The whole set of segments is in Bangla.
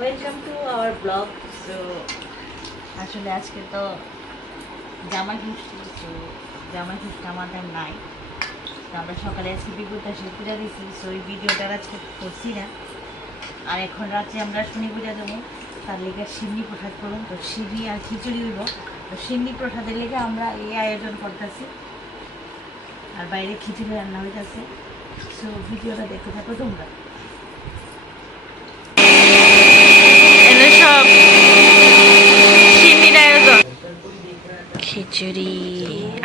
Welcome to our blog. So আসলে আজকে তো জামাই ষষ্ঠী, তো জামাই ষষ্ঠী আমাদের নাই। তো আমরা সকালে আজকে বিপদাসে পূজা দিচ্ছি, সো এই ভিডিওটা আজকে করছি না। আর এখন রাত্রে আমরা শনি পূজা দেবো, তার লেগে সিন্নি প্রসাদ করুন। তো সিন্নি আর খিচুড়ি হইব। তো সিন্নি প্রসাদের লেগে আমরা এই আয়োজন করতেছি, আর বাইরে খিচুড়ি রান্না হইতেছে। সো ভিডিওটা দেখতে থাকো তোমরা। সব সিন্নির আয়োজন, খিচুড়ি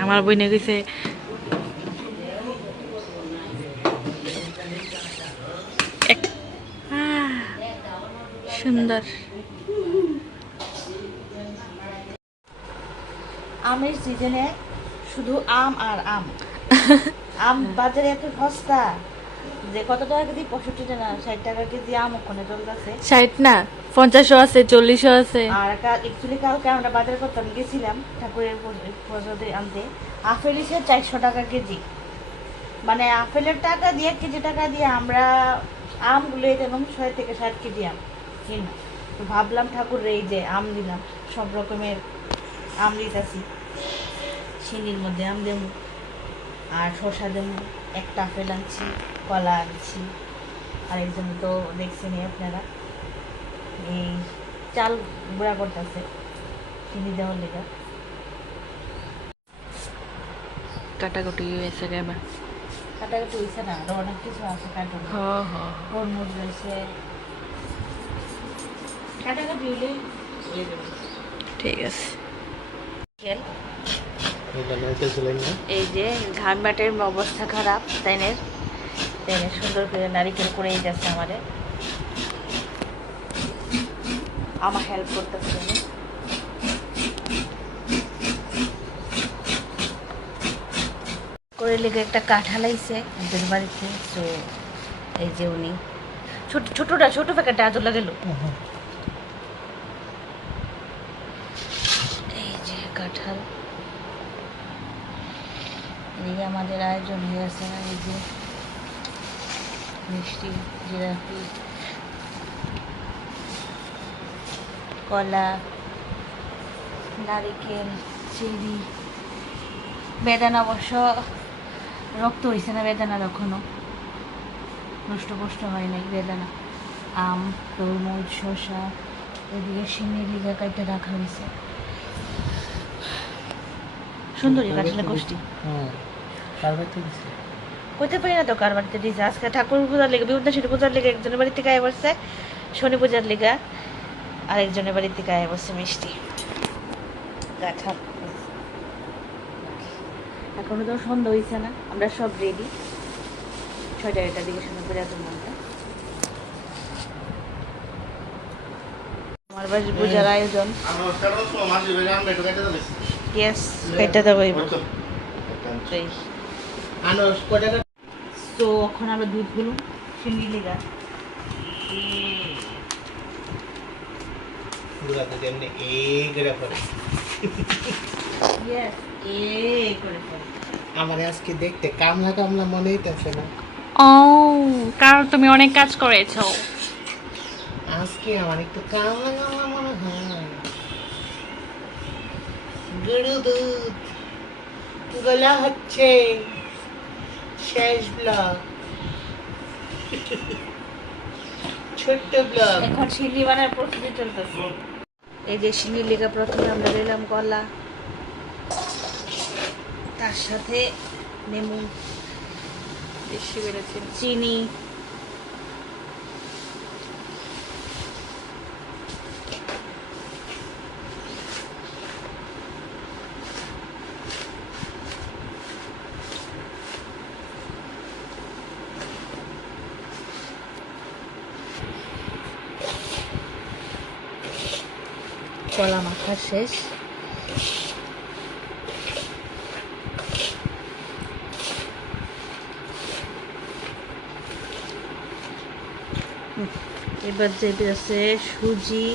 আমার বইনে গেছে। সুন্দর আমের সিজনে শুধু আম আর আম। আম বাজারে এত সস্তা যে কত টাকা কেজি, 65 না 60 টাকা কেজি আম ওখানে চলতেছে। 60 না 50ও আছে, 40ও আছে। আর অ্যাকচুয়ালি কালকে আমরা বাজার করতাম গেছিলাম ঠাকুরের প্রসাদে আনতে। আপেল এসে 400 টাকা কেজি, মানে আপেলের টাকা দিয়ে 1 কেজি টাকা দিয়ে আমরা আমগুলো এবং 6 থেকে 7 কেজি আম কিনলাম। তো ভাবলাম ঠাকুরের এই যে আম দিলাম, সব রকমের আম দিতেছি, সিনির মধ্যে আম দেবো আর শসা দেবো, একটা আপেল আনছি, কলা আনছি। আর একজন তো দেখছেনই আপনারা এই চাল গুঁড়া করতেছে চিনি দেওয়ার লেগে। কাটাকুটি হয়েছে এবার। কাটাকাটি হয়েছে না, আরো অনেক কিছু আছে কাটানো, তরমুজ রয়েছে, কাটাকাটি হলে হয়ে যাবে। ঠিক আছে। এই যে ধান বাটের অবস্থা খারাপ, তাইনের সুন্দর করে নারিকেল করেই যাচ্ছে আমাদের, আমার হেল্প করতেছে। করে লেগে একটা কাঁঠাল আইছে ওদের বাড়িতে। তো এই যে উনি ছোট প্যাকেটটা আদর লাগেল। এই যে কাঁঠাল, এই আমাদের আয়োজন হয়ে আছে। এই যে মিষ্টি, জিলাপি, কলা, নারিকেল, চিনি, বেদানা। অবশ্য রক্ত হয়েছে না বেদানা, এখনো নষ্ট হয় নাই বেদানা। আম, তরমুজ, শসা, এদিকে সিন্নির লিগা কাইটা রাখা হয়েছে। সুন্দরী কাঁঠালের গোষ্ঠী কইতে পারি না তো কার বাড়িতে দিয়েছে। আজকে ঠাকুর পূজার লেগে, বিপদাসী পূজার লেগে একজনের বাড়ি থেকে আয় বসছে, শনি পূজার লেগা আরেকজনের বাড়ি থেকে আয় বসছে মিষ্টি কাঁঠাল। এখনো তো সন্ধ্যা হয়েছে না, আমরা সব রেডি। 6টার দিকে শনি পূজা তো মনটা আমার বাড়ি পূজার আয়োজন। ইয়েস, কেটে দেবো। তো এখন আমরা দুধগুলো সিন্নি লেগা আমার আজকে দেখতে কামলা কামলা মনে হইতেছে না। ও, কারণ তুমি অনেক কাজ করেছো আজকে আমার একটু কামলা কামলা মনে হয়। গরু দুধ গলা হচ্ছে শেষ ব্লগ, ছোট্ট ব্লগ। এখন সিন্নি বানার প্রস্তুতি চলতেছে। এই যে সিন্নি লেগা প্রথমে আমরা নিলাম কলা, তার সাথে লেমু, বেশি বেড়েছে। চিনি, কলা মাখা শেষ। এবার যেতে আছে সুজি,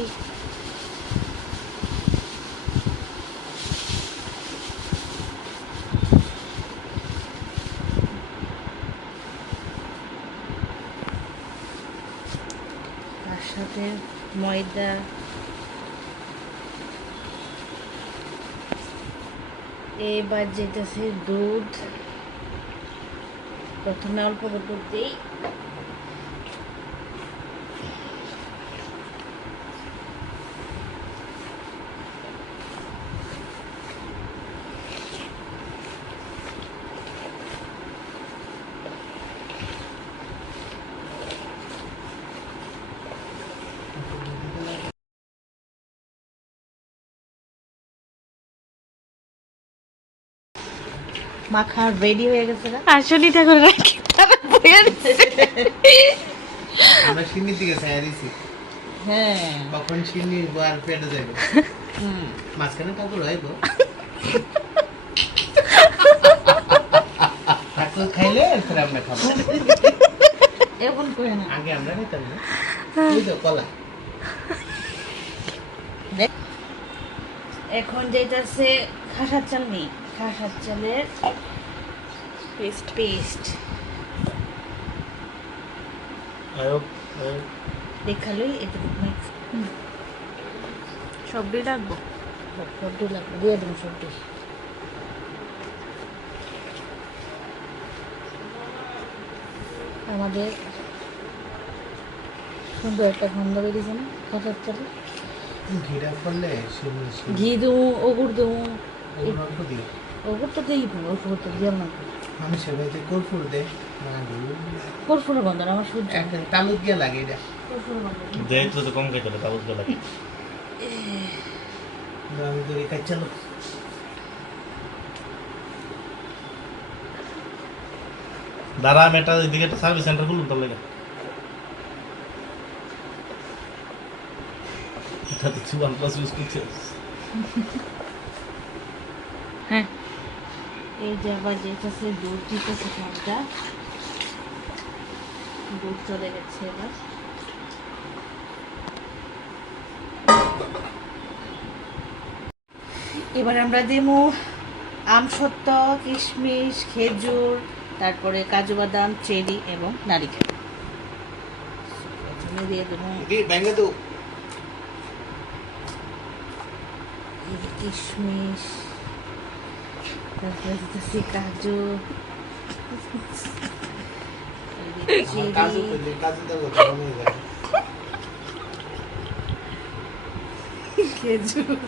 তার সাথে ময়দা, এবার যেতেছে দুধ। প্রথমে অল্প করে দুধ দিই, মাখা রেডি হয়ে গেছে না? আসলে ঠাকুর রাখি আমরা সিন্নির দিকে ছায়া দিছি, হ্যাঁ, কখন সিন্নি আর পেটে যাবে। মাঝখানে ঠাকুর হইব, ঠাকুর খাইলে ফের আমরা খাবো। এমন করে না। আগে আমরা নিতাম না, এই তো কলা। এখন যেটাছে খাসার চাল নেই, খাসার চালের পেস্ট দেখালই এটুকু মিক্স সবই রাখবো। সবজি লাগবে, দিয়ে দেবো সবজি। আমাদের সুন্দর একটা গন্ধ বেরিয়েছে না খাসার চালে? ঘিরা করলে সিন্নি ঘি দেবো, ওগুর দেবো, অল্প দিই। ওগুর তো দিই, ওগুর তো দিয়ে না। মানুষের বাড়িতে কর্পূর দেয়, কর্পূরের গন্ধ না, আমার সহ্য হয় না। একটা তালুক দিয়ে লাগে এটা। কর্পূরের গন্ধ না। দেখলে তো কম খাইতে হবে, তাবুজ লাগে। আমি করি কাজ চালু। দাঁড়া, আমি একটা এদিকে একটা সার্ভিস সেন্টার খুলুন তার লেগে। এটা তো 1+ ইউজ করছে। হ্যাঁ, এই যে আবার যেতেছে দুধ দিতেছে খানটা, দুধ চলে গেছে এবার। এবার আমরা দেবো আমসত্ত্ব, কিশমিশ, খেজুর, তারপরে কাজু বাদাম, চেরি এবং নারিকেল। প্রথমে দিয়ে দেবো ব্যাঙ্গে তো এই যে কিশমিশ, তারপরে দিতেছি কাজু, এই যে কাজু চেরি, পেলে কাজু দেবো, গরম হয়ে যায়। খেজুর,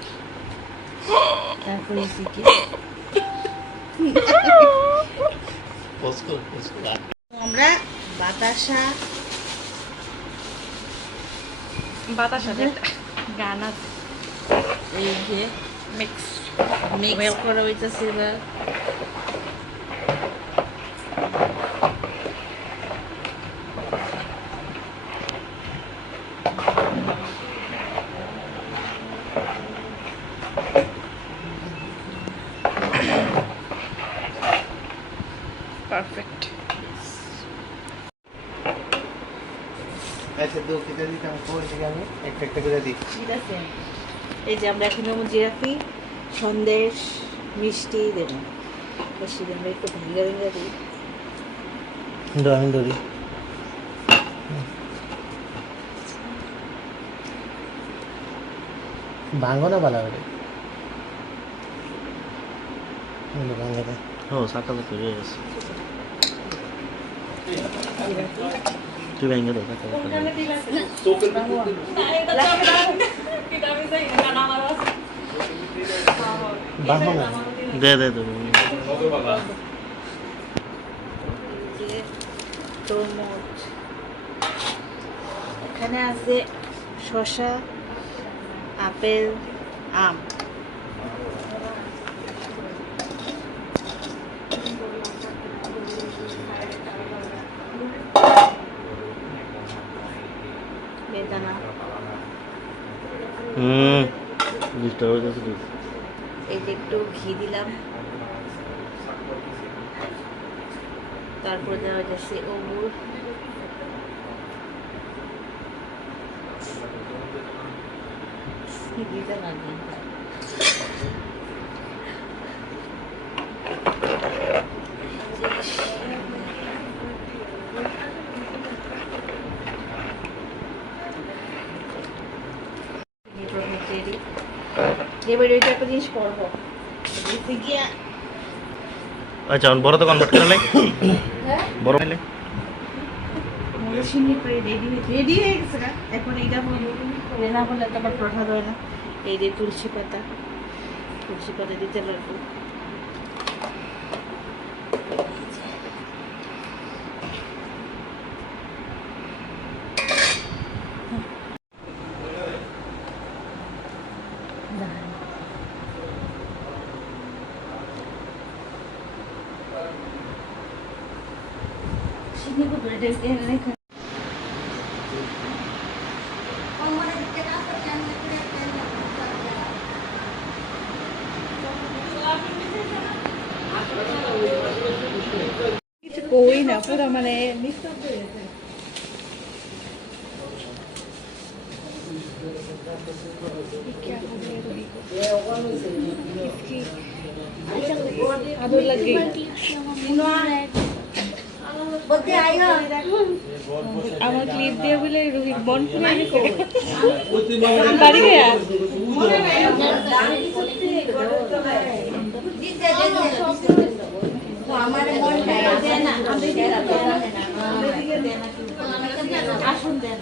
তারপরে দিকে আমরা বাতাসা, বাতাসাতে গান আছে এই যে মিক্স। মিক্স করে হইতেছে এবার। পারফেক্ট। আচ্ছা, দু কেটে দিতাম, কোন দিকে আমি একটা একটা করে দিই। ঠিক আছে, এই যে আমরা এখন যেমন জিরাফি, সন্দেশ, মিষ্টি দেবো, মিষ্টি দেবো একটু ভেঙে ভেঙে দিই। আমি ধরি। ভাঙো না বালা করে ভাঙে দেয়। ও সাকালে তো হয়ে গেছে। জিরাফি তুই ভেঙে দাও সাকালে। ভাঙো না। দে দে দে। যে তরমুজ, এখানে আছে শসা, আপেল, আম। বেদানা, লিস্টটা হয়ে গেছে। এই যে একটু ঘি দিলাম, তারপর দেওয়া যাচ্ছে অঙ্গুর, ঘিটা লাগবে। এবার ওইটা একটা জিনিস করবো এতে গিয়া আচ্ছা বড় তো কনভার্ট করে লাই বড় নিলে মরসিনি প্রায় রেডি হয়ে গেছে না এখন এইটা না হলে তো আবার প্রসাদ হয় না এই যে তুলসী পাতা দিতে লাগবে সিনি কো ব্রেড এনে কিছু কই না পুরো মানে নিস্তব্ধ হয়ে গেছে আদর লাগে আমার ক্লিপ দিয়ে বলে রোহিত বন করে বাড়ি গিয়া আসুন দেন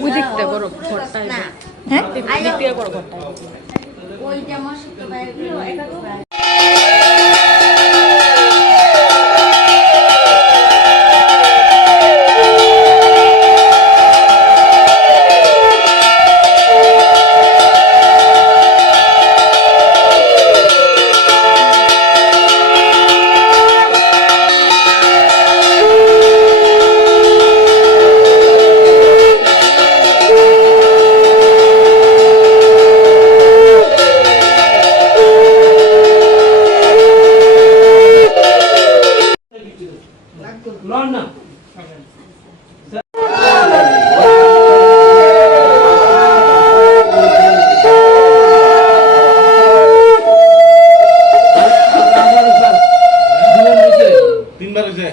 ওই দেখতে বড় ঘরটা হ্যাঁ দেখতে বড় ঘরটা ওইটা মশক তো বাইরে তিনবার হইছে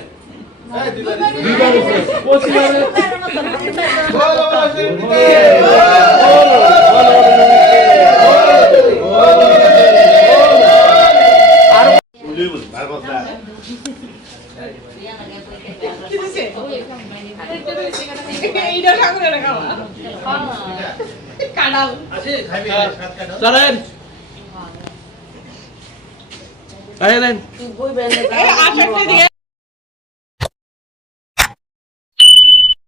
চলেন আরে দেন আশা করে